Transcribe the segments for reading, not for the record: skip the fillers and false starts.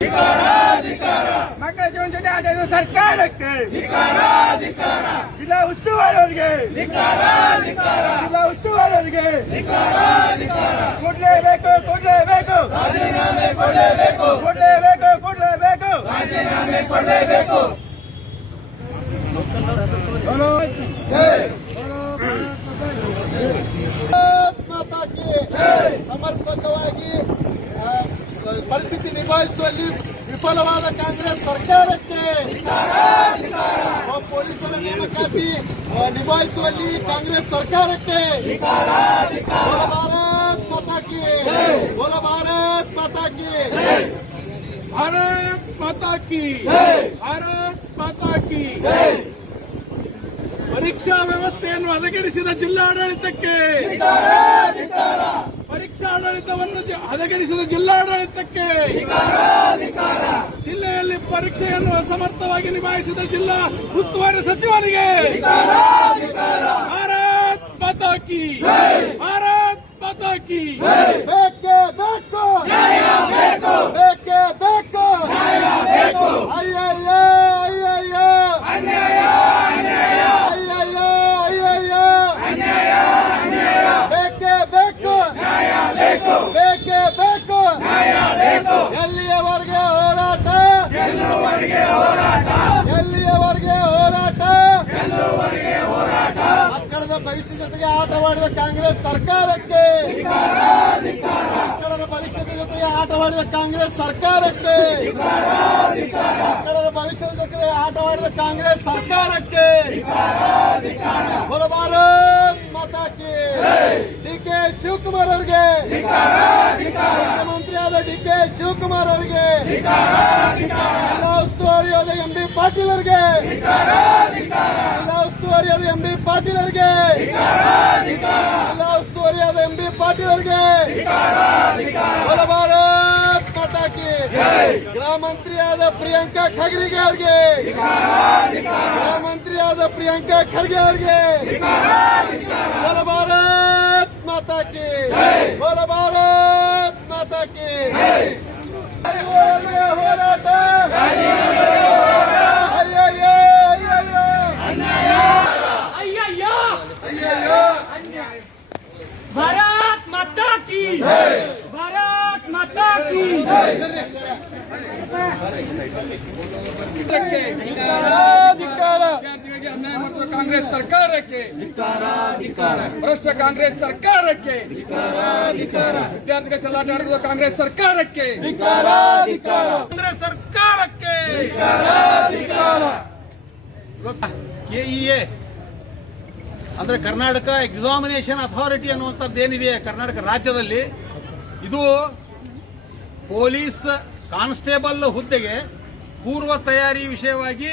ಮಕ್ಕಳ ಜೀವನ ಜೊತೆ ಆಟ ಆಡುವ ಸರ್ಕಾರಕ್ಕೆ ಜಿಲ್ಲಾ ಉಸ್ತುವಾರವರಿಗೆ ಜಿಲ್ಲಾ ಉಸ್ತುವಾರವರಿಗೆ ಕೊಡ್ಲೇಬೇಕು ಕೊಡ್ಲೇಬೇಕು ಕೊಡ್ಲೇಬೇಕು ಕೊಡ್ಲೇಬೇಕು ಕೊಡ್ಲೇಬೇಕು. ಸಮರ್ಪಕವಾಗಿ ಪರಿಸ್ಥಿತಿ ನಿಭಾಯಿಸುವಲ್ಲಿ ವಿಫಲವಾದ ಕಾಂಗ್ರೆಸ್ ಸರ್ಕಾರಕ್ಕೆ, ಪೊಲೀಸರ ನೇಮಕಾತಿ ನಿಭಾಯಿಸುವಲ್ಲಿ ಕಾಂಗ್ರೆಸ್ ಸರ್ಕಾರಕ್ಕೆ ಭಾರತ್ ಮಾತಾ ಕಿ, ಭಾರತ್ ಮಾತಾ ಕಿ, ಭಾರತ್ ಮಾತಾ ಕಿ, ಭಾರತ್ ಮಾತಾ ಕಿ. ಪರೀಕ್ಷಾ ವ್ಯವಸ್ಥೆಯನ್ನು ಹದಗೆಡಿಸಿದ ಜಿಲ್ಲಾಡಳಿತಕ್ಕೆ, ಪರೀಕ್ಷಾ ಆಡಳಿತವನ್ನು ಹದಗೆಡಿಸಿದ ಜಿಲ್ಲಾಡಳಿತಕ್ಕೆ, ಜಿಲ್ಲೆಯಲ್ಲಿ ಪರೀಕ್ಷೆಯನ್ನು ಅಸಮರ್ಥವಾಗಿ ನಿಭಾಯಿಸಿದ ಜಿಲ್ಲಾ ಉಸ್ತುವಾರಿ ಸಚಿವರಿಗೆ ಭಾರತ್ ಮಾತಾ ಕಿ, ಭಾರತ್ ಮಾತಾ ಕಿ. ಬೇಕೇ ಬೇಕು, ಬೇಕೇ ಬೇಕು, ಅಯ್ಯಯ್ಯೋ ಅಯ್ಯಯ್ಯೋ ಬೇಕೇ ಬೇಕು, ಬೇಕೇ ಬೇಕು. ಎಲ್ಲಿಯವರೆಗೆ ಹೋರಾಟ, ಎಲ್ಲಿಯವರೆಗೆ ಹೋರಾಟ. ಮಕ್ಕಳ ಭವಿಷ್ಯ ಜೊತೆಗೆ ಆಟವಾಡಿದ ಕಾಂಗ್ರೆಸ್ ಸರ್ಕಾರಕ್ಕೆ, ಮಕ್ಕಳ ಭವಿಷ್ಯದ ಜೊತೆಗೆ ಆಟವಾಡಿದ ಕಾಂಗ್ರೆಸ್ ಸರ್ಕಾರಕ್ಕೆ, ಮಕ್ಕಳ ಭವಿಷ್ಯದ ಜೊತೆಗೆ ಆಟವಾಡಿದ ಕಾಂಗ್ರೆಸ್ ಸರ್ಕಾರಕ್ಕೆ ಭಾರತ್ ಮಾತಾ ಕಿ. ಡಿಕೆ ಶಿವಕುಮಾರ್ ಅವರಿಗೆ, ಮುಖ್ಯಮಂತ್ರಿಯಾದ ಡಿಕೆ ಶಿವಕುಮಾರ್ ಅವರಿಗೆ, ಜಿಲ್ಲಾ ಉಸ್ತುವಾರಿಯಾದ ಎಂಬಿ ಪಾಟೀಲ್ ಅವರಿಗೆ, ಜಿಲ್ಲಾ ಉಸ್ತುವಾರಿಯಾದ ಎಂಬಿ ಪಾಟೀಲ್ ಅವರಿಗೆ, ಜಿಲ್ಲಾ ಉಸ್ತುವಾರಿಯಾದ ಎಂಬಿ ಪಾಟೀಲ್ ಅವರಿಗೆ ಭಾರತ್ ಮಾತಾ ಕಿ. ಗೃಹ ಮಂತ್ರಿಯಾದ ಪ್ರಿಯಾಂಕಾ ಖರ್ಗೆ ಅವರಿಗೆ, ಗೃಹ ಮಂತ್ರಿಯಾದ ಪ್ರಿಯಾಂಕಾ ಖರ್ಗೆ ಅವರಿಗೆ ಭಾರತ್ ಮಾತಾ ಕಿ, ಭಾರತ್ ಮಾತಾ ಕಿ. ಹೋರಾಟ ಅಯ್ಯಯ್ಯೋ ಅಯ್ಯಯ್ಯೋ ಅಯ್ಯಯ್ಯೋ. ಭಾರತ್ ಮಾತಾ ಕಿ, ಭಾರತ್ ಮಾತಾ ಕಿ. ವಿದ್ಯಾರ್ಥಿಗಳಿಗೆ ಅನ್ಯಾಯ ಮಾಡುವ ಕಾಂಗ್ರೆಸ್ ಸರ್ಕಾರಕ್ಕೆ, ಭ್ರಷ್ಟ ಕಾಂಗ್ರೆಸ್ ಸರ್ಕಾರಕ್ಕೆ, ವಿದ್ಯಾರ್ಥಿಗಳ ಚೆಲ್ಲಾಟ ಆಡುವ ಕಾಂಗ್ರೆಸ್ ಸರ್ಕಾರಕ್ಕೆ, ಕಾಂಗ್ರೆಸ್ ಸರ್ಕಾರಕ್ಕೆ. ಕೆಇಎ ಅಂದ್ರೆ ಕರ್ನಾಟಕ ಎಕ್ಸಾಮಿನೇಷನ್ ಅಥಾರಿಟಿ ಅನ್ನುವಂಥದ್ದೇನಿದೆ ಕರ್ನಾಟಕ ರಾಜ್ಯದಲ್ಲಿ, ಇದು ಪೊಲೀಸ್ ಕಾನ್ಸ್ಟೇಬಲ್ ಹುದ್ದೆಗೆ ಪೂರ್ವ ತಯಾರಿ ವಿಷಯವಾಗಿ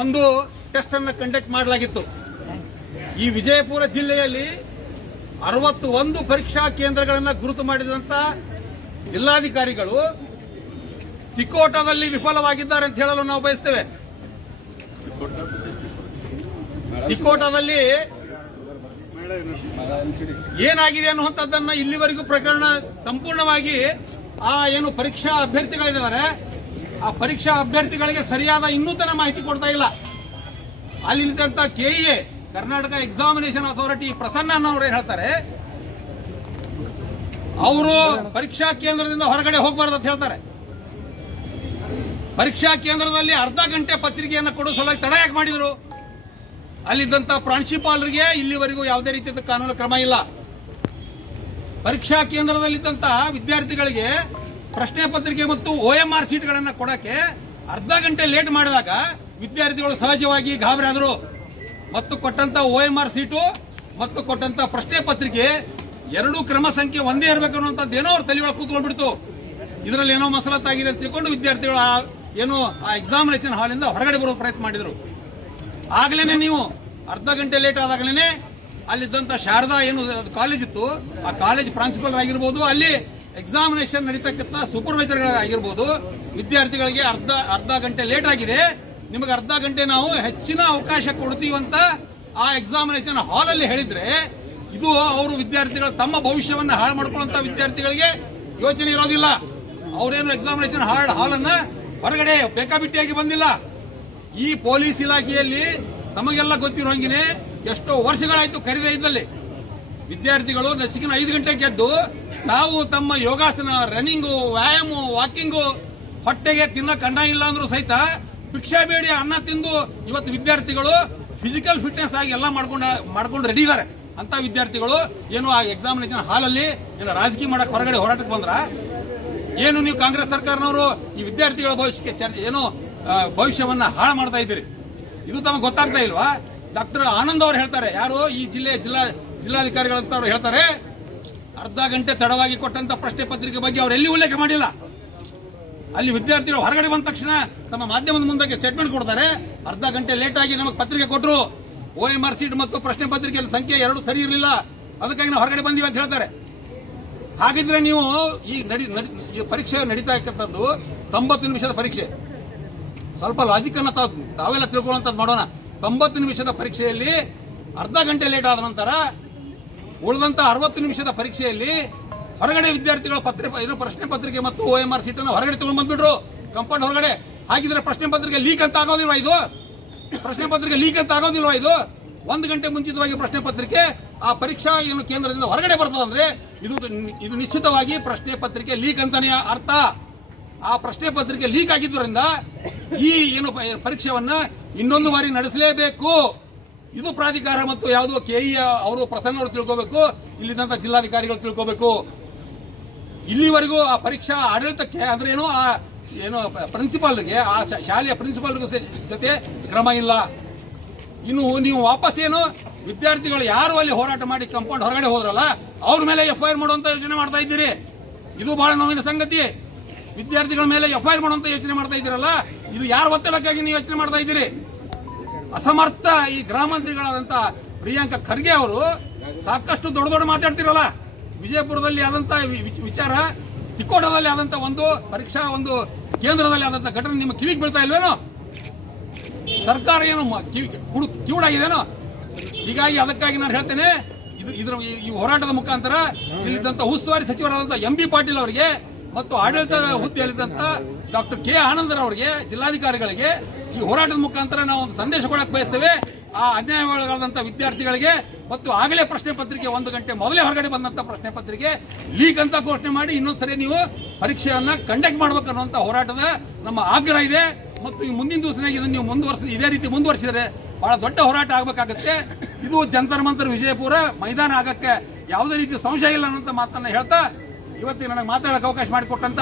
ಒಂದು ಟೆಸ್ಟ್ ಅನ್ನು ಕಂಡಕ್ಟ್ ಮಾಡಲಾಗಿತ್ತು. ಈ ವಿಜಯಪುರ ಜಿಲ್ಲೆಯಲ್ಲಿ 61 ಪರೀಕ್ಷಾ ಕೇಂದ್ರಗಳನ್ನು ಗುರುತು ಮಾಡಿದಂತ ಜಿಲ್ಲಾಧಿಕಾರಿಗಳು ತಿಕೋಟದಲ್ಲಿ ವಿಫಲವಾಗಿದ್ದಾರೆ ಅಂತ ಹೇಳಲು ನಾವು ಬಯಸ್ತೇವೆ. ತಿಕೋಟದಲ್ಲಿ ಏನಾಗಿದೆ ಅನ್ನುವಂಥದ್ದನ್ನ ಇಲ್ಲಿವರೆಗೂ ಪ್ರಕರಣ ಸಂಪೂರ್ಣವಾಗಿ ಏನು ಪರೀಕ್ಷಾ ಅಭ್ಯರ್ಥಿಗಳಿದ್ದಾರೆ ಆ ಪರೀಕ್ಷಾ ಅಭ್ಯರ್ಥಿಗಳಿಗೆ ಸರಿಯಾದ ಇನ್ನೂತನ ಮಾಹಿತಿ ಕೊಡ್ತಾ ಇಲ್ಲ. ಅಲ್ಲಿದ್ದಂತ KEA Karnataka examination authority Prasanna ಅನ್ನೋರು ಏನ್ ಹೇಳ್ತಾರೆ, ಅವರು ಪರೀಕ್ಷಾ ಕೇಂದ್ರದಿಂದ ಹೊರಗಡೆ ಹೋಗಬಾರ್ದು ಅಂತ ಹೇಳ್ತಾರೆ. ಪರೀಕ್ಷಾ ಕೇಂದ್ರದಲ್ಲಿ ಅರ್ಧ ಗಂಟೆ ಪತ್ರಿಕೆಯನ್ನು ಕೊಡೋ ಸಲುವಾಗಿ ತಡ ಯಾಕೆ ಮಾಡಿದ್ರು? ಅಲ್ಲಿದ್ದಂತ ಪ್ರಾಂಶುಪಾಲರಿಗೆ ಇಲ್ಲಿವರೆಗೂ ಯಾವುದೇ ರೀತಿಯ ಕಾನೂನು ಕ್ರಮ ಇಲ್ಲ. ಪರೀಕ್ಷಾ ಕೇಂದ್ರದಲ್ಲಿದ್ದಂತ ವಿದ್ಯಾರ್ಥಿಗಳಿಗೆ ಪ್ರಶ್ನೆ ಪತ್ರಿಕೆ ಮತ್ತು OMR ಸೀಟ್ಗಳನ್ನು ಕೊಡಕ್ಕೆ ಅರ್ಧ ಗಂಟೆ ಲೇಟ್ ಮಾಡಿದಾಗ ವಿದ್ಯಾರ್ಥಿಗಳು ಸಹಜವಾಗಿ ಗಾಬರಿ ಆದರು ಮತ್ತು ಕೊಟ್ಟಂತ OMR ಸೀಟು ಮತ್ತು ಕೊಟ್ಟಂತ ಪ್ರಶ್ನೆ ಪತ್ರಿಕೆ ಎರಡೂ ಕ್ರಮ ಸಂಖ್ಯೆ ಒಂದೇ ಇರಬೇಕು ಅನ್ನುವಂಥದ್ದೇನೋ ಅವ್ರ ತಲೆಯೊಳಗೆ ಕೂತ್ಕೊಂಡ್ಬಿಡ್ತು. ಇದರಲ್ಲಿ ಏನೋ ಮಸಲತ್ತಾಗಿದೆ ಅಂತ ತಿಳ್ಕೊಂಡು ವಿದ್ಯಾರ್ಥಿಗಳು ಏನು ಆ ಎಕ್ಸಾಮಿನೇಷನ್ ಹಾಲಿಂದ ಹೊರಗಡೆ ಬರೋ ಪ್ರಯತ್ನ ಮಾಡಿದರು. ಆಗ್ಲೇನೆ ನೀವು ಅರ್ಧ ಗಂಟೆ ಲೇಟ್ ಆದಾಗಲೇ ಅಲ್ಲಿದ್ದಂತ ಶಾರದಾ ಏನು ಕಾಲೇಜ್ ಇತ್ತು ಆ ಕಾಲೇಜ್ ಪ್ರಾಂಶುಪಾಲರ್ ಆಗಿರ್ಬೋದು, ಅಲ್ಲಿ ಎಕ್ಸಾಮಿನೇಷನ್ ನಡೀತಕ್ಕಂಥ ಸೂಪರ್ವೈಸರ್ಗಳಾಗಿರ್ಬೋದು, ವಿದ್ಯಾರ್ಥಿಗಳಿಗೆ ಅರ್ಧ ಗಂಟೆ ಲೇಟ್ ಆಗಿದೆ, ನಿಮಗೆ ಅರ್ಧ ಗಂಟೆ ನಾವು ಹೆಚ್ಚಿನ ಅವಕಾಶ ಕೊಡ್ತೀವಂತ ಆ ಎಕ್ಸಾಮಿನೇಷನ್ ಹಾಲ್ ಅಲ್ಲಿ ಹೇಳಿದ್ರೆ ಇದು ಅವರು ವಿದ್ಯಾರ್ಥಿಗಳು ತಮ್ಮ ಭವಿಷ್ಯವನ್ನು ಹಾಳು ಮಾಡ್ಕೊಳ್ಳುವಂತ ವಿದ್ಯಾರ್ಥಿಗಳಿಗೆ ಯೋಚನೆ ಇರೋದಿಲ್ಲ. ಅವರೇನು ಎಕ್ಸಾಮಿನೇಷನ್ ಹಾಲನ್ನ ಹೊರಗಡೆ ಬೇಕಾಬಿಟ್ಟಿಯಾಗಿ ಬಂದಿಲ್ಲ. ಈ ಪೊಲೀಸ್ ಇಲಾಖೆಯಲ್ಲಿ ತಮಗೆಲ್ಲ ಗೊತ್ತಿರೋ ಹಂಗಿನೇ ಎಷ್ಟೋ ವರ್ಷಗಳಾಯ್ತು ಕರೆದೇ ಇದ್ದಲ್ಲಿ ವಿದ್ಯಾರ್ಥಿಗಳು ನಸಿಕಿನ 5 ಗಂಟೆಗೆ ಎದ್ದು ತಾವು ತಮ್ಮ ಯೋಗಾಸನ, ರನ್ನಿಂಗು, ವ್ಯಾಯಾಮ, ವಾಕಿಂಗು, ಹೊಟ್ಟೆಗೆ ತಿನ್ನಕ್ಕೆ ಅನ್ನ ಇಲ್ಲ ಅಂದ್ರೂ ಸಹಿತ ಭಿಕ್ಷಾ ಬೇಡಿ ಅನ್ನ ತಿಂದು ಇವತ್ತು ವಿದ್ಯಾರ್ಥಿಗಳು ಫಿಸಿಕಲ್ ಫಿಟ್ನೆಸ್ ಆಗಿ ಎಲ್ಲ ಮಾಡ್ಕೊಂಡು ರೆಡಿ ಇದ್ದಾರೆ. ಅಂತ ವಿದ್ಯಾರ್ಥಿಗಳು ಏನು ಆ ಎಕ್ಸಾಮಿನೇಷನ್ ಹಾಲಲ್ಲಿ ಏನು ರಾಜಕೀಯ ಮಾಡಕ್ಕೆ ಹೊರಗಡೆ ಹೋರಾಟಕ್ಕೆ ಬಂದ್ರ? ಏನು ನೀವು ಕಾಂಗ್ರೆಸ್ ಸರ್ಕಾರನವರು ಈ ವಿದ್ಯಾರ್ಥಿಗಳ ಭವಿಷ್ಯಕ್ಕೆ ಏನು ಭವಿಷ್ಯವನ್ನ ಹಾಳು ಮಾಡ್ತಾ ಇದ್ದೀರಿ? ಇದು ತಮಗೆ ಗೊತ್ತಾಗ್ತಾ ಇಲ್ವಾ? ಡಾಕ್ಟರ್ ಆನಂದ್ ಅವರು ಹೇಳ್ತಾರೆ, ಯಾರು ಈ ಜಿಲ್ಲಾಧಿಕಾರಿಗಳಂತ ಅವರು ಹೇಳ್ತಾರೆ, ಅರ್ಧ ಗಂಟೆ ತಡವಾಗಿ ಕೊಟ್ಟಂತ ಪ್ರಶ್ನೆ ಪತ್ರಿಕೆ ಬಗ್ಗೆ ಅವರು ಎಲ್ಲಿ ಉಲ್ಲೇಖ ಮಾಡಿಲ್ಲ. ಅಲ್ಲಿ ವಿದ್ಯಾರ್ಥಿಗಳು ಹೊರಗಡೆ ಬಂದ ತಕ್ಷಣ ತಮ್ಮ ಮಾಧ್ಯಮದ ಮುಂದೆ ಸ್ಟೇಟ್ಮೆಂಟ್ ಕೊಡ್ತಾರೆ, ಅರ್ಧ ಗಂಟೆ ಲೇಟ್ ಆಗಿ ನಮಗೆ ಪತ್ರಿಕೆ ಕೊಟ್ಟರು, OMR ಶೀಟ್ ಮತ್ತು ಪ್ರಶ್ನೆ ಪತ್ರಿಕೆ ಸಂಖ್ಯೆ ಎರಡು ಸರಿ ಇರಲಿಲ್ಲ, ಅದಕ್ಕಾಗಿ ನಾವು ಹೊರಗಡೆ ಬಂದಿವಿ ಅಂತ ಹೇಳ್ತಾರೆ. ಹಾಗಿದ್ರೆ ನೀವು ಈ ಪರೀಕ್ಷೆ ನಡೀತಾ ಇರ್ತಕ್ಕಂಥದ್ದು 90 ನಿಮಿಷದ ಪರೀಕ್ಷೆ. ಸ್ವಲ್ಪ ಲಾಜಿಕ್ ಅನ್ನ ತಾವೆಲ್ಲ ತಿಳ್ಕೊಳ್ಳುವಂಥದ್ದು ಮಾಡೋಣ. 90 ನಿಮಿಷದ ಪರೀಕ್ಷೆಯಲ್ಲಿ ಅರ್ಧ ಗಂಟೆ ಲೇಟ್ ಆದ ನಂತರ ಉಳಿದಂತ 60 ನಿಮಿಷದ ಪರೀಕ್ಷೆಯಲ್ಲಿ ಹೊರಗಡೆ ವಿದ್ಯಾರ್ಥಿಗಳ ಪ್ರಶ್ನೆ ಪತ್ರಿಕೆ ಮತ್ತು OMR ಶೀಟ್ ಅನ್ನು ಹೊರಗಡೆ ತಗೊಂಡು ಬಂದ್ಬಿಟ್ರು ಕಂಪೌಂಡ್ ಹೊರಗಡೆ. ಹಾಗಿದ್ರೆ ಪ್ರಶ್ನೆ ಪತ್ರಿಕೆ ಲೀಕ್ ಅಂತ ಆಗೋದಿಲ್ವಾ ಇದು? ಪ್ರಶ್ನೆ ಪತ್ರಿಕೆ ಲೀಕ್ ಅಂತ ಆಗೋದಿಲ್ವಾ ಇದು? 1 ಗಂಟೆ ಮುಂಚಿತವಾಗಿ ಪ್ರಶ್ನೆ ಪತ್ರಿಕೆ ಆ ಪರೀಕ್ಷಾ ಏನು ಕೇಂದ್ರದಿಂದ ಹೊರಗಡೆ ಬರ್ತದಂದ್ರೆ ಇದು ನಿಶ್ಚಿತವಾಗಿ ಪ್ರಶ್ನೆ ಪತ್ರಿಕೆ ಲೀಕ್ ಅಂತಾನೆ ಅರ್ಥ. ಆ ಪ್ರಶ್ನೆ ಪತ್ರಿಕೆ ಲೀಕ್ ಆಗಿದ್ದರಿಂದ ಈ ಏನು ಪರೀಕ್ಷೆಯನ್ನ ಇನ್ನೊಂದು ಬಾರಿ ನಡೆಸಲೇಬೇಕು. ಇದು ಪ್ರಾಧಿಕಾರ ಮತ್ತು ಯಾವುದು KE ಅವರು ಪ್ರಸನ್ನ ಅವರು ತಿಳ್ಕೋಬೇಕು, ಇಲ್ಲಿದ್ದಂತ ಜಿಲ್ಲಾಧಿಕಾರಿಗಳು ತಿಳ್ಕೋಬೇಕು. ಇಲ್ಲಿವರೆಗೂ ಆ ಪರೀಕ್ಷಾ ಆಡಳಿತಕ್ಕೆ ಅಂದ್ರೆ ಏನು ಪ್ರಿನ್ಸಿಪಾಲ್ಗೆ, ಆ ಶಾಲೆಯ ಪ್ರಿನ್ಸಿಪಾಲ್ ಜೊತೆ ಕ್ರಮ ಇಲ್ಲ. ಇನ್ನು ನೀವು ವಾಪಸ್ ಏನು ವಿದ್ಯಾರ್ಥಿಗಳು ಯಾರು ಅಲ್ಲಿ ಹೋರಾಟ ಮಾಡಿ ಕಂಪೌಂಡ್ ಹೊರಗಡೆ ಹೋದ್ರಲ್ಲ ಅವ್ರ ಮೇಲೆ FIR ಮಾಡುವಂತ ಯೋಚನೆ ಮಾಡ್ತಾ ಇದ್ದೀರಿ. ಇದು ಬಹಳ ನೋವಿನ ಸಂಗತಿ. ವಿದ್ಯಾರ್ಥಿಗಳ ಮೇಲೆ FIR ಮಾಡುವಂತ ಯೋಚನೆ ಮಾಡ್ತಾ ಇದ್ದೀರಲ್ಲ, ಇದು ಯಾರ ಒತ್ತಡಕ್ಕಾಗಿ ನೀವು ಯೋಚನೆ ಮಾಡ್ತಾ ಇದ್ದೀರಿ? ಅಸಮರ್ಥ ಈ ಗೃಹ ಮಂತ್ರಿಗಳಾದಂತ ಪ್ರಿಯಾಂಕಾ ಖರ್ಗೆ ಅವರು ಸಾಕಷ್ಟು ದೊಡ್ಡ ಮಾತಾಡ್ತಿರಲ್ಲ. ವಿಜಯಪುರದಲ್ಲಿ ಆದಂತ ವಿಚಾರ, ತಿಕೋಟದಲ್ಲಿ ಆದಂತ ಒಂದು ಪರೀಕ್ಷಾ ಒಂದು ಕೇಂದ್ರದಲ್ಲಿ ಆದಂತ ಘಟನೆ ನಿಮ್ಮ ಕಿವಿಗೆ ಬೀಳ್ತಾ ಇಲ್ವೇನೋ? ಸರ್ಕಾರ ಏನು ಕಿವುಡಾಗಿದೇನೋ? ಹೀಗಾಗಿ ಅದಕ್ಕಾಗಿ ನಾನು ಹೇಳ್ತೇನೆ, ಈ ಹೋರಾಟದ ಮುಖಾಂತರ ಇಲ್ಲಿದ್ದಂತ ಉಸ್ತುವಾರಿ ಸಚಿವರಾದಂತಹ MB ಪಾಟೀಲ್ ಅವರಿಗೆ ಮತ್ತು ಆಡಳಿತ ಹುದ್ದೆಯಲ್ಲಿದ್ದಂತ ಡಾಕ್ಟರ್ K ಆನಂದರ್ ಅವರಿಗೆ, ಜಿಲ್ಲಾಧಿಕಾರಿಗಳಿಗೆ ಈ ಹೋರಾಟದ ಮುಖಾಂತರ ನಾವು ಒಂದು ಸಂದೇಶ ಕೊಡಕ್ಕೆ ಬಯಸ್ತೇವೆ. ಆ ಅನ್ಯಾಯಗೊಳಗಾದಂತಹ ವಿದ್ಯಾರ್ಥಿಗಳಿಗೆ ಮತ್ತು ಆಗಲೇ ಪ್ರಶ್ನೆ ಪತ್ರಿಕೆ 1 ಗಂಟೆ ಮೊದಲೇ ಹೊರಗಡೆ ಬಂದಂತ ಪ್ರಶ್ನೆ ಪತ್ರಿಕೆ ಲೀಕ್ ಅಂತ ಘೋಷಣೆ ಮಾಡಿ ಇನ್ನೊಂದ್ಸರಿ ನೀವು ಪರೀಕ್ಷೆಯನ್ನ ಕಂಡಕ್ಟ್ ಮಾಡಬೇಕನ್ನುವಂತ ಹೋರಾಟದ ನಮ್ಮ ಆಗ್ರಹ ಇದೆ. ಮತ್ತು ಈ ಮುಂದಿನ ದಿವಸನಾಗ ಇದನ್ನು ನೀವು ಇದೇ ರೀತಿ ಮುಂದುವರಿಸಿದರೆ ಬಹಳ ದೊಡ್ಡ ಹೋರಾಟ ಆಗಬೇಕಾಗುತ್ತೆ. ಇದು ಜಂತರ್ ಮಂತರ್ ವಿಜಯಪುರ ಮೈದಾನ ಆಗಕ್ಕೆ ಯಾವುದೇ ರೀತಿ ಸಂಶಯ ಇಲ್ಲ ಅನ್ನುವಂತ ಮಾತನ್ನ ಹೇಳ್ತಾ ಇವತ್ತಿಗೆ ನನಗೆ ಮಾತಾಡಕ್ಕೆ ಅವಕಾಶ ಮಾಡಿಕೊಟ್ಟಂತ